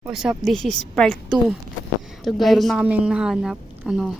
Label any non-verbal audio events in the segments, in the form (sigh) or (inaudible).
What's up? This is part 2. Ito guys. Meron na kaming nahanap. Ano?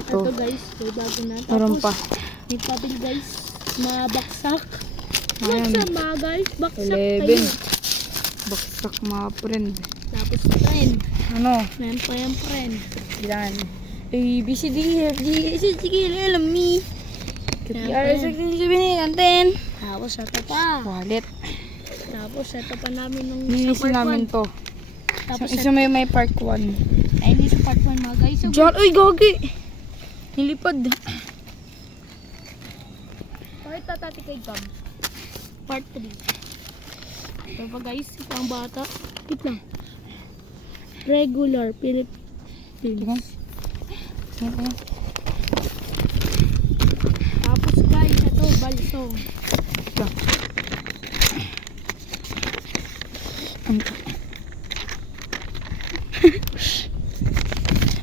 Ito Ito. guys. May bago na. Meron pa. Tapos, May pabil guys. Mga baksak. Mga guys. Baksak 11. kayo. Baksak mga friend. Tapos friend. Ano? Meron pa yung friend. Yan. A, B, C, D, E, F, G, H, I, J, K, L, M, N, Q, P, R, S, X, Y, Z. Tapos ito pa. Wallet. Tapos ito pa namin nung Nilisin namin to. Tapos Isa may may part 1. ay hindi sa part 1 mga guys. So, Diyan, uy, gagi! Nilipad. Pakita tati kay Gab. Part 3. Ito pa guys. Ito ang bata. Wait lang. Regular. Philippines. Tingnan. Tapos guys, ito balsong. Ito. Ano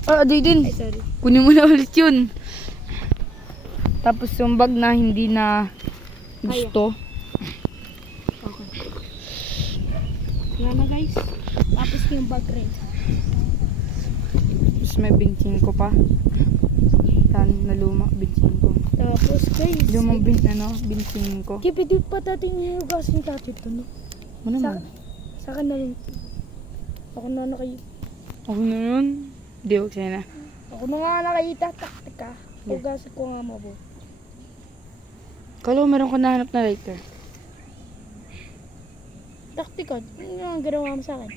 ah, di din. Ay, sorry. Kunin mo na ulit yun. Tapos yung bag na hindi na gusto. Okay. Yan na guys. Tapos yung bag rin. Tapos may binching ko pa. Yan, na luma, binching ko. Tapos guys. Lumang bin, ano, binching ko. Kipidit pa dati yung hugas ni tati ito, no? Ano Sa, naman? sa na rin. Ako na nakayi. Ako na yun. Di, huwag sa'yo na. Ako na nga nakayita. Taktika. Yeah. Hugas ko nga mo po. Kala ko meron ko nahanap na lighter. Taktika. Ano ang ginawa mo sa akin?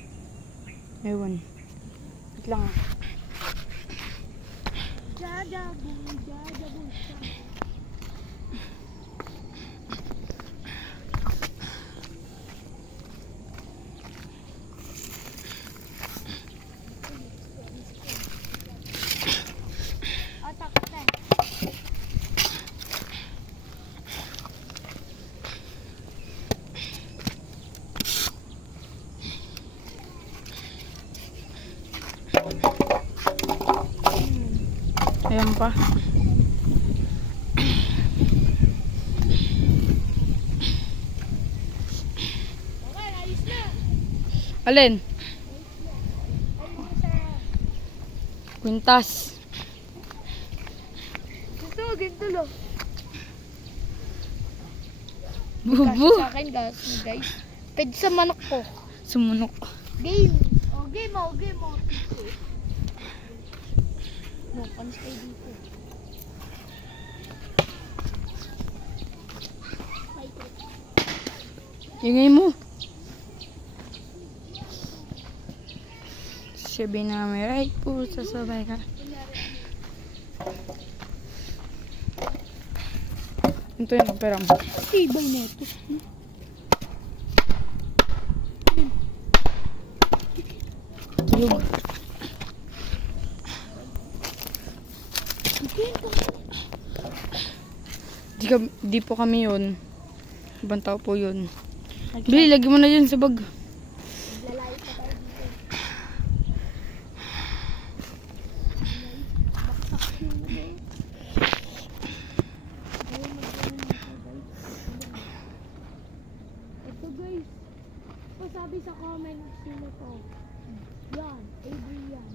Ewan. Wait lang ah. Jajabong, jajabong. Ayan pa. Alin? Quintas. Gusto mo, lang. Bubu. Sa akin guys, guys. Pwede sa manok ko. Sumunok. Game. O, game mo, game mo. Kayo dito. Ingay mo. Sabi na may right po, sasabay ka. Ito yung opera mo. Tibay na ito. Tulog. Di, ka, di po kami yun. Ibang tao po yun. Bili, lagi mo na yun sa bag. Ito guys, pasabi sa comment sino to. Yan, Avery yan.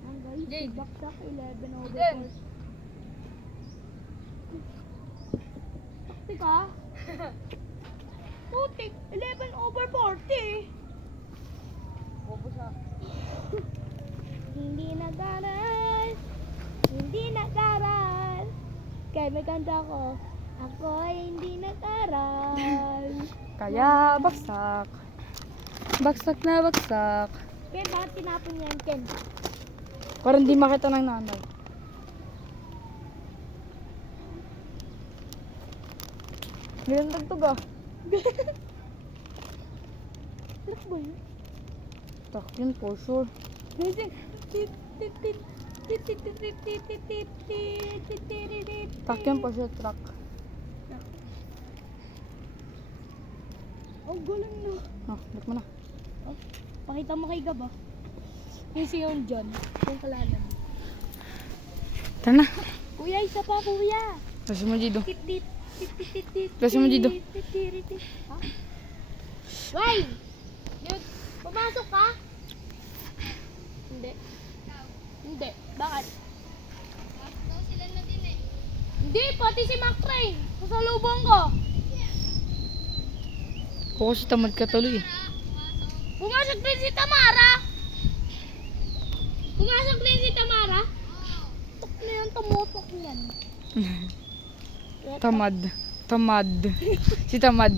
Yan guys, Jade. baksak 11 over Jade. 4. Taktik ah. Putik, 11 over 40. Hindi nag-aral, hindi nag-aral. Kaya may kanta ko, ako ay hindi nag-aral. (laughs) Kaya baksak. Baksak na baksak. Ken, bakit tinapon yan, Ken? Para hindi makita ng nanay. Ngayon dagtog ah. Look ba yun? Tak yun for sure. Tak yun for sure truck. Oh, gulang na. Ah, look mo na. Oh, pakita mo kay Gab ah. Yung si Yon John, yung kalanan. Tara na. Kuya, isa pa kuya. Kasi mo dito. Tit, tit, tit, tit, tit, Kasi mo dito. Ha? Why? Yun, Pumasok ka? Hindi. Hindi. Bakit? Hindi, pati si Macray. Kasalubong ko. Kung kasi tamad ka tuloy. Pumasok din si Tamara. Pumasok din si Tamara. Tok na yan, tumutok yan. (laughs) Tamad. Tamad. si Tamad.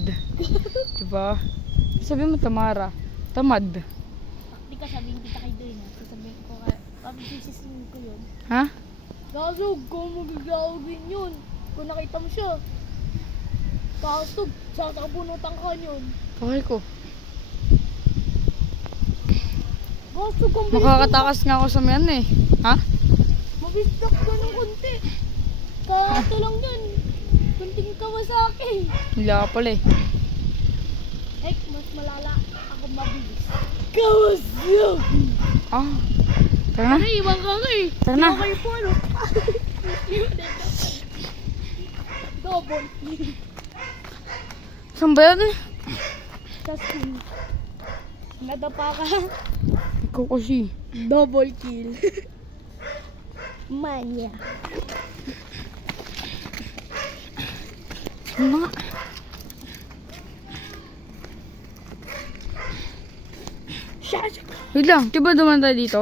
Diba? Sabi mo Tamara. Tamad. Hindi ka sabihin kita kay Doy na. Sasabihin ko ka. Pag-sisisihin ko yun. Ha? Kasog ko magagawa din yun. Kung nakita mo siya. Kasog, sasabunutan ka yun. Okay ko. Ang bilis. Makakatakas nga ako sa mayan eh. Ha? Mabistak ka ng konti. Kato lang yun. Kunting Kawasaki. Wala pala eh. Eh, mas malala ako mabilis. Kawasaki! Ah. Tara na. Ay, ibang ka nga eh. Tara na. Okay po, ano? (laughs) Double. Saan ba yan? Tapos, nadapa ka. Ikaw kasi. Double kill. Manya. Nga? Shasha. Wait lang. Di ba duman tayo dito?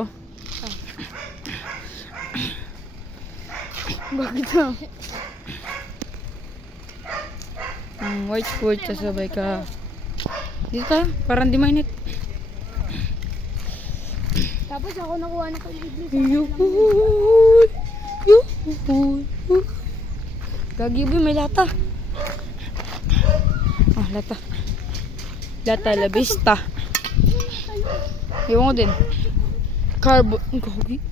Bakit na? Ang white food, sasabay ka. Dito tayo, parang di mainit. Tapos ako nakuha na kay Iblis. Yuhuy! Yuhuy! Gagi boy, may lata. Ah, lata. Lata la vista. Ewan ko din. Carbo... Ang gagi.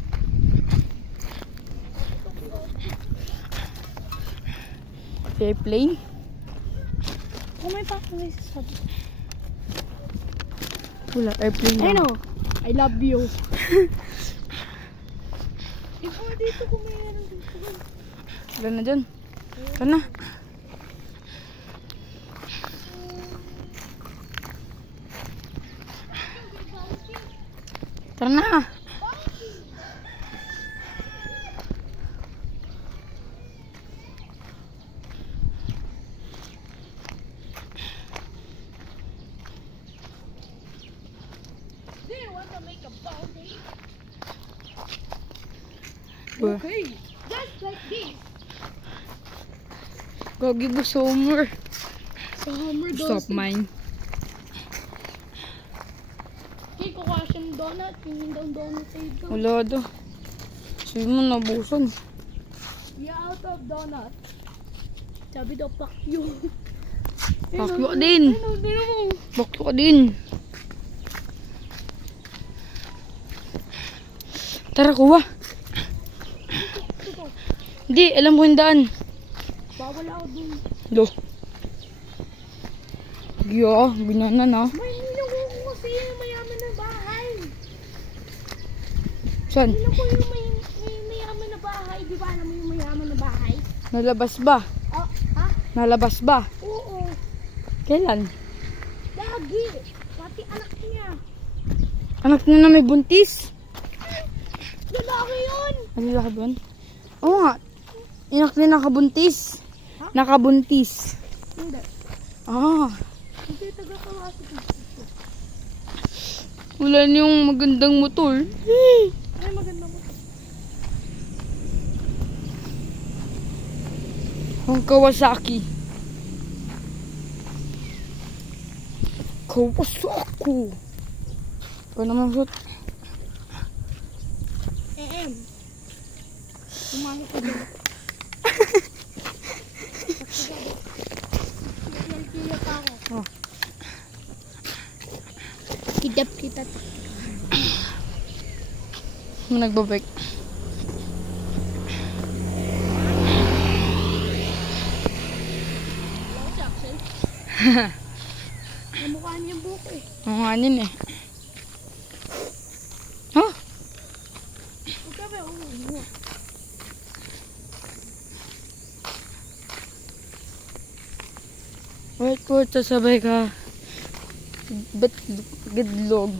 Airplane? Kung may pa may sasabi. Wala, airplane I lang. I love you. Ikaw dito kung mayroon dito. Wala na dyan. Tara na. Tara na. Do you want to make a bounty? Ba- Okay. Like this. Gagi ba summer? Summer Stop mine. Okay, kukuha siyang donut. Yung daw donut sa ito. Wala daw. Sabi mo nabusan. We out of donut. Sabi daw, fuck you. Ka din. Bakyo ka din. Tara, kuha. Hindi, alam ko yung daan. Bawal ako dun. Do. Gyo, ganyan na na. May nilago ko kasi yung mayaman na bahay. Saan? Nilago yung may, may mayaman na bahay. Di ba alam mo yung mayaman na bahay? Nalabas ba? Oh, ha? Nalabas ba? Oo. Kailan? Lagi. Pati anak niya. Anak niya na may buntis. Lalaki yun. Ano ba ba? Oo nga. Anak niya nakabuntis. Ha? Nakabuntis. Hindi. Ah. Hindi taga-kawasi. Wala niyong magandang motor. Ay, maganda mo. Ang Kawasaki. Kawasaki. Ikaw naman, Rut. Eh, Umali ka doon. Oh. Kidap kita. Jackson. Namukha niya yung buko eh. Nga yun eh. Ha? Huwag ka ba? Wait ko, sasabay ka. Ba't Gidlog.